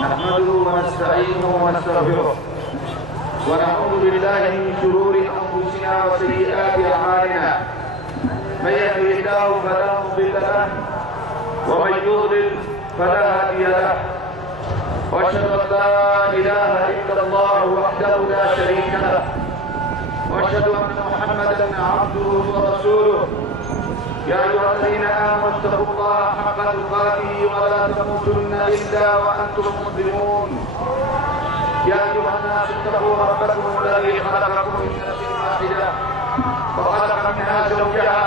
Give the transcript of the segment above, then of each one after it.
نحمده ونستعينه ونستغفره ونعوذ بالله من شرور أنفسنا وسيئات أعمالنا. من يهده الله فلا مضل له ومن يضلل فلا هادي له، وأشهد أن لا إله إلا الله وحده لا شريك له، وأشهد أن محمدا عبده ورسوله. يا أيها الذين آمنوا اتقوا الله حق تقاته ولا تموتن إلا وأنتم مسلمون. يا أيها الناس اتقوا ربكم الذي خلقكم من نفس واحدة وخلق منها زوجها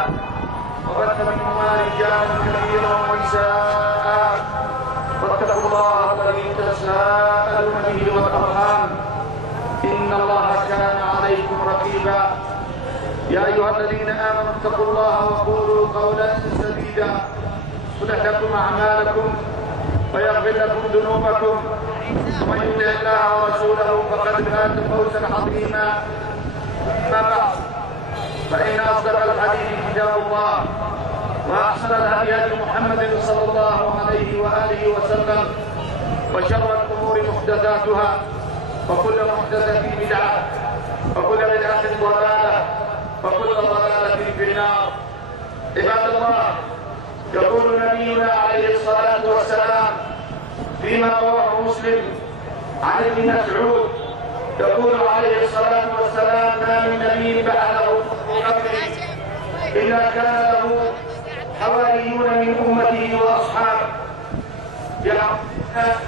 وبث منهما رجالا كثيرا ونساء، واتقوا الله الذي تساءلون به والأرحام إن الله كان عليكم رقيبا. يا أيها الذين آمنوا اتقوا الله وقولوا قولا سديدا يصلح لكم أعمالكم ويغفر لكم ذنوبكم، ومن يطع الله ورسوله فقد فاز فوزا عظيما. أما بعد، فإن أصدق الحديث كتاب الله، وأحسن الهدي محمد صلى الله عليه وآله وسلم، وشر الأمور محدثاتها، وكل محدثة بدعة، وكل بدعة ضلالة، وكل ضلالة في النار. عباد الله، يقول نبينا عليه الصلاة والسلام فيما رواه مسلم عن ابن مسعود، يقول عليه الصلاة والسلام: ما من نبي بعده قبلي إلا كان له حواريون من أمته وأصحابه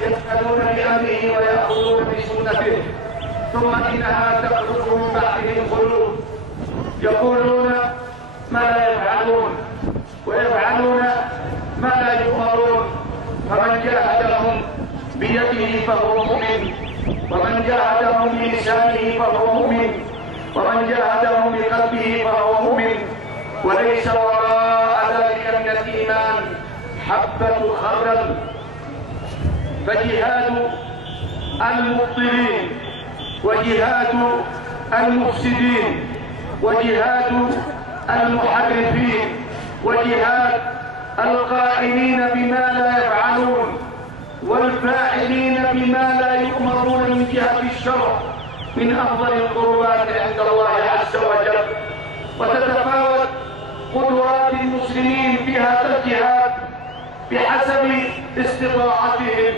يسألون بأمره ويأخذون بسنته، ثم إنها تخلق من بعدهم خلود يقولون ما لا يفعلون ويفعلون ما لا يؤمرون. فمن جاهدهم بيده فهو مؤمن، ومن جاهدهم بلسانه فهو مؤمن، ومن جاهدهم بقلبه فهو مؤمن، وليس وراء ذلك من الإيمان حبة خردل. فجهاد المبطلين وجهاد المفسدين وجهاد المحرفين وجهاد القائلين بما لا يفعلون والفاعلين بما لا يؤمرون من جهة الشرع من أفضل القربات عند الله عز وجل. وتتفاوت قدرات المسلمين في هذا الجهاد بحسب استطاعتهم،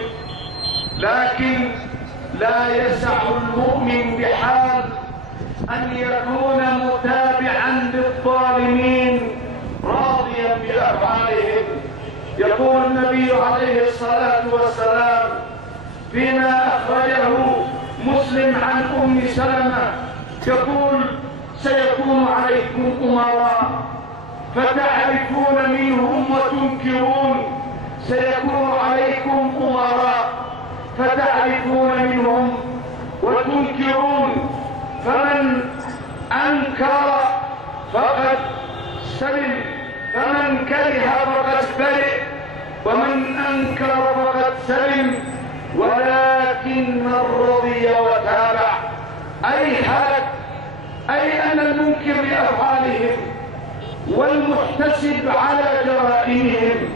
لكن لا يسع المؤمن بحال أن يكون متابعا للظالمين راضيا بأفعالهم. يقول النبي عليه الصلاة والسلام فيما أخرجه مسلم عن أم سلمة، يقول: سيكون عليكم أمراء فتعرفون منهم وتنكرون. سيكون عليكم أمراء فتعرفون منهم وتنكرون، فمن أنكر فقد سلم، فمن كره فقد برئ، ومن أنكر فقد سلم، ولكن من رضي وتابع أي هلك، أي أن المنكر لأفعالهم والمحتسب على جرائمهم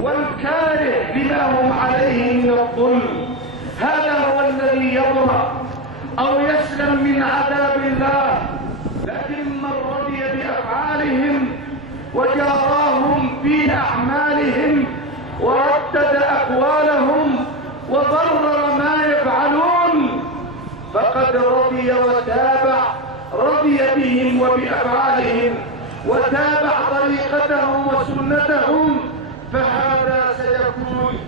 والكاره لما هم عليه من الظلم، هذا هو الذي يبرأ أو يسلم من عذاب الله. لكن من رضي بأفعالهم وجاراهم في أعمالهم وردد أقوالهم وبرر ما يفعلون فقد رضي وتابع، رضي بهم وبأفعالهم وتابع طريقتهم وسنتهم، فهذا سيكون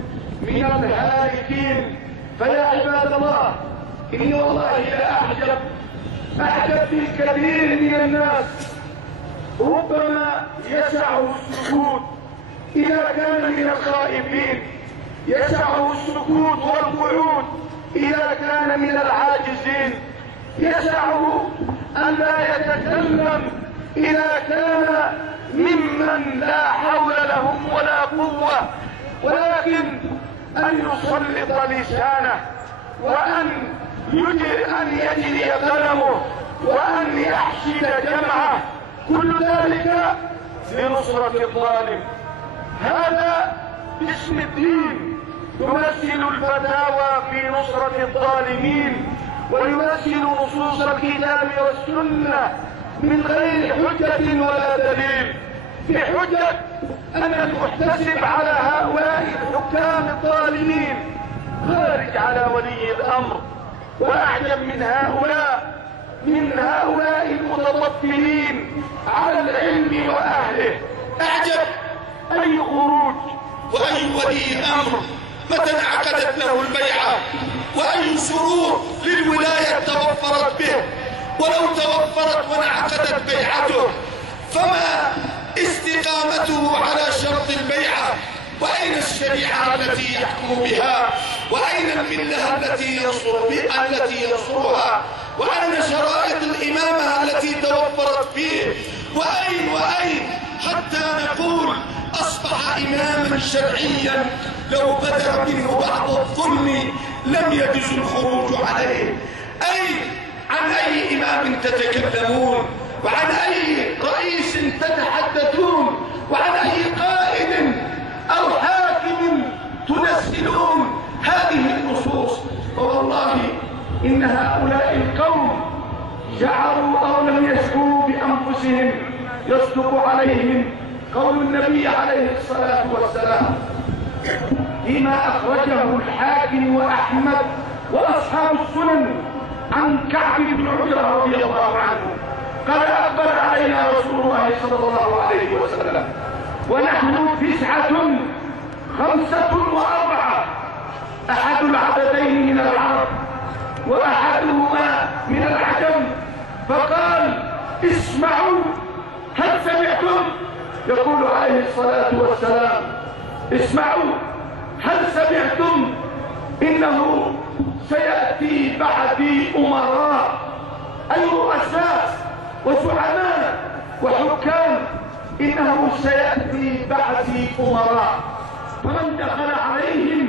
من الهالكين. فيا عباد الله، إني والله لأعجب بالكثير من الناس، ربما يسعه السكوت إذا كان من الخائفين، يسعه السكوت والقعود إذا كان من العاجزين، يسعه أن لا يتكلم إذا كان ممن لا حول لهم ولا قوة، ولكن أن يسلط لسانه وأن يجري قلمه وأن يحشد جمعه، كل ذلك لنصرة الظالم. هذا باسم الدين، ينزل الفتاوى في نصرة الظالمين، وينزل نصوص الكتاب والسنة من غير حجة ولا دليل، بحجة أن المحتسب على هؤلاء الحكام الظالمين خارج على ولي الأمر، وأعجب من هؤلاء المتطفلين على العلم وأهله. أعجب أي خروج وأي ولي أمر متى انعقدت له البيعة، وأي سرور للولاية توفرت به، ولو توفرت وانعقدت بيعته فما استقامته على شرط البيعة؟ وأين الشريعة التي يحكم بها؟ وأين الملة التي ينصرها؟ وأين شرائط الإمامة التي توفرت فيه؟ وأين حتى نقول أصبح إماما شرعيا لو بدر منه بعض الظلم لم يجوز الخروج عليه؟ عن أي إمام تتكلمون؟ وعن أي رئيس تتحدثون؟ وعن أي قائد أو حاكم تنزلون هذه النصوص؟ والله إن هؤلاء القوم جعلوا أو لم يشعروا بأنفسهم يصدق عليهم قول النبي عليه الصلاة والسلام فيما أخرجه الحاكم وأحمد وأصحاب السنن عن كعب بن عجرة رضي الله عنه قال أقبل علينا رسول الله صلى الله عليه وسلم ونحن 5 و4، أحد العددين من العرب وأحدهما من العجم، فقال اسمعوا هل سمعتم؟ يقول عليه الصلاة والسلام اسمعوا هل سمعتم؟ إنه سيأتي بعدي أمراء، أي رؤساء وزعماء وحكام، إنه سيأتي بعدي أمراء، فمن دخل عليهم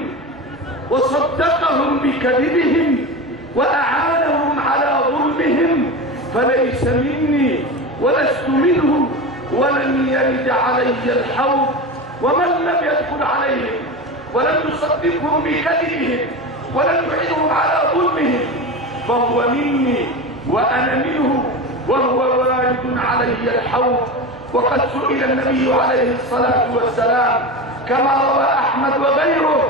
وصدقهم بكذبهم وأعانهم على ظلمهم فليس مني ولست منه ولن يرد علي الحوض. ومن لم يدخل عليهم ولم يصدقهم بكذبهم ولم يعينهم على ظلمهم فهو مني وأنا منه وهو وارد علي الحوض. وقد سئل النبي عليه الصلاة والسلام كما روى أحمد وغيره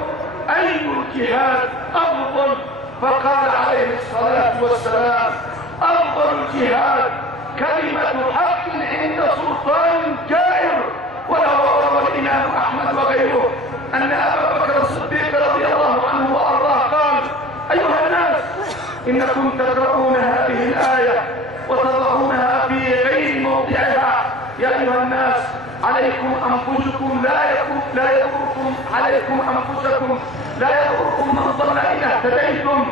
أي الجهاد أفضل؟ فقال عليه الصلاة والسلام أفضل الجهاد كلمة حق عند سلطان جائر. وروى الإمام أحمد وغيره أن أبا بكر الصديق رضي الله عنه وأرضاه قال أيها الناس إنكم تقرؤون هذه الآية وتضعونها في غير موضعها. يا أيها الناس عليكم أنفسكم لا يضركم عليكم أنفسكم لا يضركم من ضل إذا اهتديتم.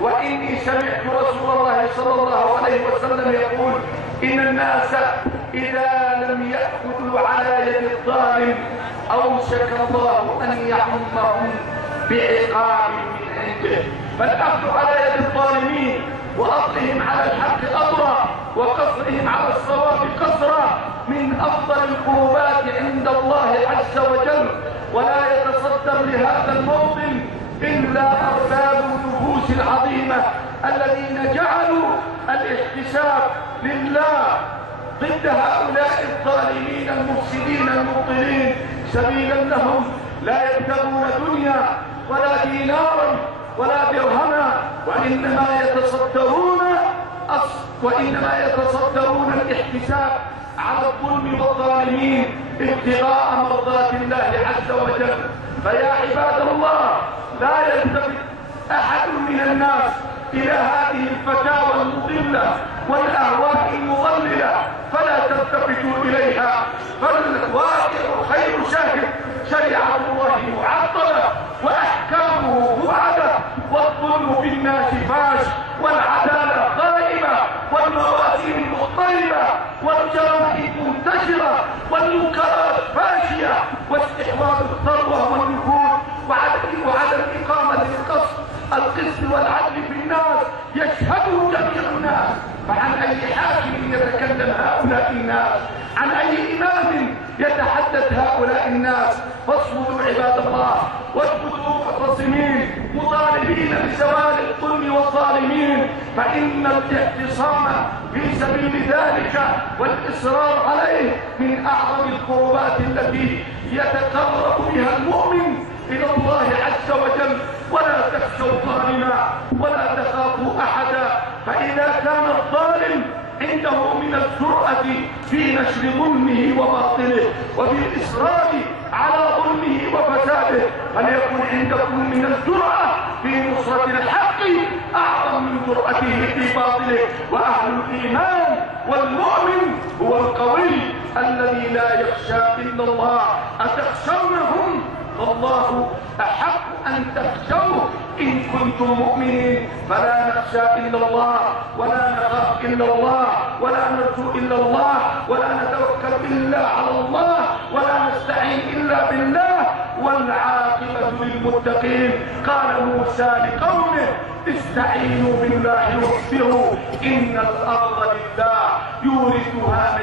وإني سمعت رسول الله صلى الله عليه وسلم يقول إن الناس إذا لم يأخذوا على يد الظالم أوشك الله أن يحمهم بعقاب من عنده. فالأخذ على يد الظالمين وأطلهم على الحق أطرا وقصرهم على الصواب قصرا من أفضل القربات عند الله عز وجل. ولا يتصدر لهذا الموطن إلا أرباب النفوس العظيمة الذين جعلوا الاحتساب لله ضد هؤلاء الظالمين المفسدين المبطلين سبيلا لهم، لا يبتغون دنيا ولا دينارا ولا درهما، وإنما يتصدرون الاحتساب على الظلم والظالمين ابتغاء مرضات الله عز وجل. فيا عباد الله لا يلتفت أحد من الناس إلى هذه الفتاوى المضلة والأهواء المضللة فلا تلتفتوا إليها، فالواقع خير شاهد. شريعة الله معطلة وأحكامه مبعدة، والظلم في الناس فاش والعدالة غائبة والموازين مضطربة والجرائم منتشرة والمنكرات فاشية واستحواذ الثروة والنفوذ وعدم إقامة القسط والعدل في الناس يشهده جميع الناس. فعن أي حاكم يتكلم هؤلاء الناس؟ عن أي إمام يتحدث عدد هؤلاء الناس. فاصبروا عباد الله، واثبتوا معتصمين مطالبين بزوال الظلم والظالمين، فإن الاعتصام في سبيل ذلك والإصرار عليه من أعظم القربات التي يتقرب بها المؤمن إلى الله عز وجل. ولا تخشوا الظالم ولا تخافوا أحدا، فإذا كان الظالم عنده من الجرأة في نشر ظلمه وباطله وبالإصرار على ظلمه وفساده، فليكن عندكم من الجرأة في نصرة الحق أعظم من جرأته في باطله. وأهل الإيمان والمؤمن هو القوي الذي لا يخشى إلا الله. أتخشونهم؟ والله أحق أن تخشوه إن كنتم مؤمنين. فلا نخشى إلا الله، ولا نخاف إلا الله، ولا نرجو إلا الله، ولا نتوكل إلا على الله، ولا نستعين إلا بالله، والعاقبة للمتقين. قال موسى لقومه استعينوا بالله واصبروا إن الأرض لله يورثها